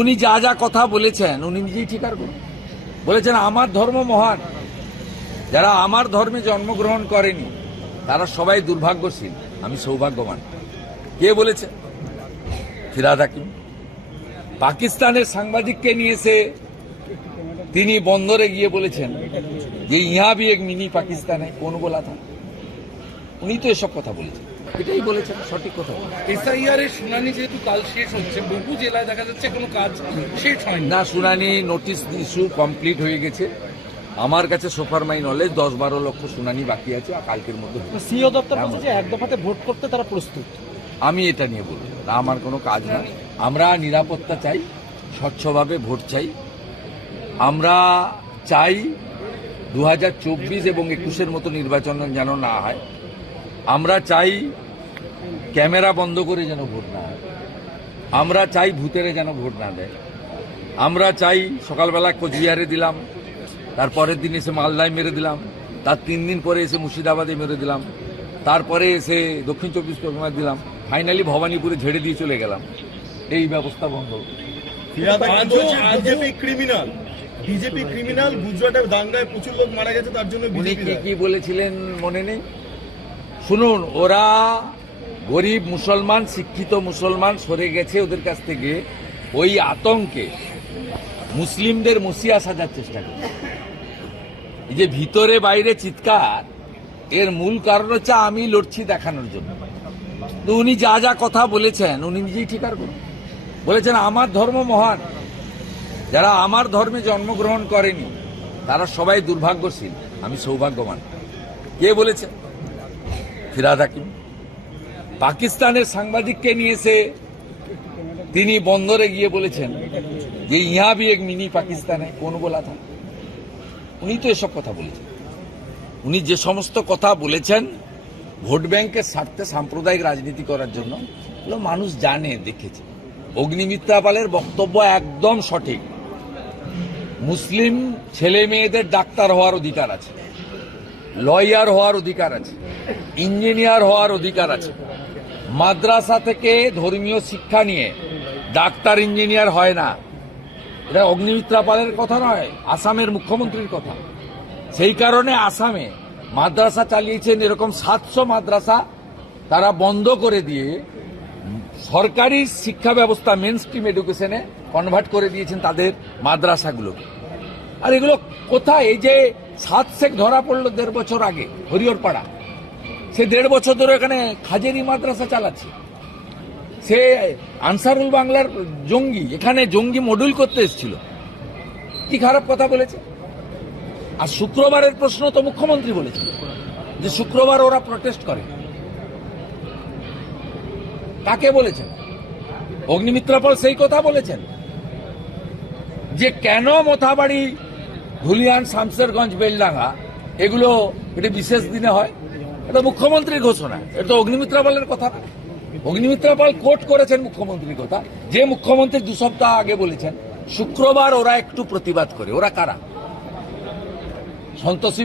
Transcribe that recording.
উনি যা যা কথা বলেছেন উনি নিজেই স্বীকার করুন। বলেছেন আমার ধর্ম মহান, যারা আমার ধর্মে জন্মগ্রহণ করেনি তারা সবাই দুর্ভাগ্যশীল, আমি সৌভাগ্যবান। কে বলেছে? ফিরহাদ হাকিম। পাকিস্তানের সাংবাদিককে নিয়ে এসে তিনি বন্দরে গিয়ে বলেছেন যে ইহা ভি এক মিনি পাকিস্তানে, কোন বলা থা? উনি তো এসব কথা বলেছেন, এটাই বলেছেন, সঠিক কথা। এসআইআর এর শুনানি যেহেতু কাল শেষ হচ্ছে, বহু জেলায় দেখা যাচ্ছে কোনো কাজ শেষ হয়নি। না, শুনানি নোটিশ ইস্যু কমপ্লিট হয়ে গেছে। আমার কাছে সোফার মাই নলেজ 10-12 লক্ষ শুনানি বাকি আছে, আর কালকের মধ্যে সিও দপ্তর বলছে যে এক দফাতে ভোট করতে তারা প্রস্তুত। আমি এটা নিয়ে বলবো না, আমার কোনো কাজ না। আমরা নিরাপত্তা চাই, স্বচ্ছভাবে ভোট চাই। আমরা চাই 2024 এবং 21-এর মতো নির্বাচন যেন না হয়। আমরা চাই ক্যামেরা বন্ধ করে যেন ভোট না হয়। আমরা চাই ভূতেরে যেন ভোট না দেয়। আমরা চাই সকালবেলা কোচবিহারে দিলাম, তারপরের দিন এসে মালদায় মেরে দিলাম, তার 3 দিন পরে এসে মুর্শিদাবাদে মেরে দিলাম, তারপরে এসে দক্ষিণ 24 পরগনায় দিলাম, ফাইনালি ভবানীপুরে ঝেড়ে দিয়ে চলে গেলাম। এই ব্যবস্থা বন্ধ। বিজেপি ক্রিমিনাল, গুজরাটের দাঙ্গায় প্রচুর লোক মারা গেছে, তার জন্য উনি কি বলেছিলেন মনে নেই? শুনুন, ওরা গরিব মুসলমান, শিক্ষিত মুসলমান সরে গেছে ওদের কাছ থেকে, ওই আতঙ্কে মুসলিমদের মসিয়া সাজার চেষ্টা করছে। এই যে ভিতরে বাইরে চিৎকার, এর মূল কারণ হচ্ছে আমি লড়ছি দেখানোর জন্য। তো উনি যা যা কথা বলেছেন উনি নিজেই স্বীকার করুন। বলেছেন আমার ধর্ম মহান, যারা আমার ধর্মে জন্মগ্রহণ করেনি তারা সবাই দুর্ভাগ্যশীল, আমি সৌভাগ্যবান। কে বলেছে? ফিরহাদ হাকিম। পাকিস্তানের সাংবাদিককে নিয়ে এসে তিনি বন্দরে গিয়ে বলেছেন যে ইহা ভি এক মিনি পাকিস্তানে, কোন বলা থা? উনি তো এসব কথা বলেছেন। উনি যে সমস্ত কথা বলেছেন ভোট ব্যাংকের স্বার্থে সাম্প্রদায়িক রাজনীতি করার জন্য, এগুলো মানুষ জানে, দেখেছে। অগ্নিমিত্রা পালের বক্তব্য একদম সঠিক। মুসলিম ছেলে মেয়েদের ডাক্তার হওয়ার অধিকার আছে, লয়ার হওয়ার অধিকার আছে, ইঞ্জিনিয়ার হওয়ার অধিকার আছে। মাদ্রাসা থেকে ধর্মীয় শিক্ষা নিয়ে ডাক্তার ইঞ্জিনিয়ার হয় না। এটা অগ্নিমিত্রা পালের কথা নয়, আসামের মুখ্যমন্ত্রীর কথা। সেই কারণে আসামে মাদ্রাসা চালিয়েছেন, এরকম 700 মাদ্রাসা তারা বন্ধ করে দিয়ে সরকারি শিক্ষা ব্যবস্থা মেন স্ট্রিম এডুকেশনে কনভার্ট করে দিয়েছেন তাদের মাদ্রাসাগুলোকে। আর এগুলো কোথায়? এই যে 7 শেখ ধরা পড়লো 1.5 বছর আগে হরিহরপাড়া, সে 1.5 বছর ধরে এখানে খাজেরি মাদ্রাসা চালাচ্ছে। সে আনসারুল বাংলার জঙ্গি, এখানে জঙ্গি মডুল করতে এসেছিল। কি খারাপ কথা বলেছে? আর শুক্রবারের প্রশ্ন তো মুখ্যমন্ত্রী বলেছেন যে শুক্রবার ওরা প্রটেস্ট করে। কাকে বলেছেন? অগ্নিমিত্রা পাল সেই কথা বলেছেন যে কেন মোথাবাড়ি, ধুলিয়ান, শামসেরগঞ্জ, বেলডাঙ্গা এগুলো এটা বিশেষ দিনে হয়। এটা মুখ্যমন্ত্রীর ঘোষণা, এটা তো অগ্নিমিত্রা পালের কথা। অগ্নিমিত্রা পাল কোট করেছেন মুখ্যমন্ত্রীর কথা, যে মুখ্যমন্ত্রী 2 সপ্তাহ আগে বলেছেন শুক্রবার ওরা একটু প্রতিবাদ করে। ওরা কারা? সন্তোষী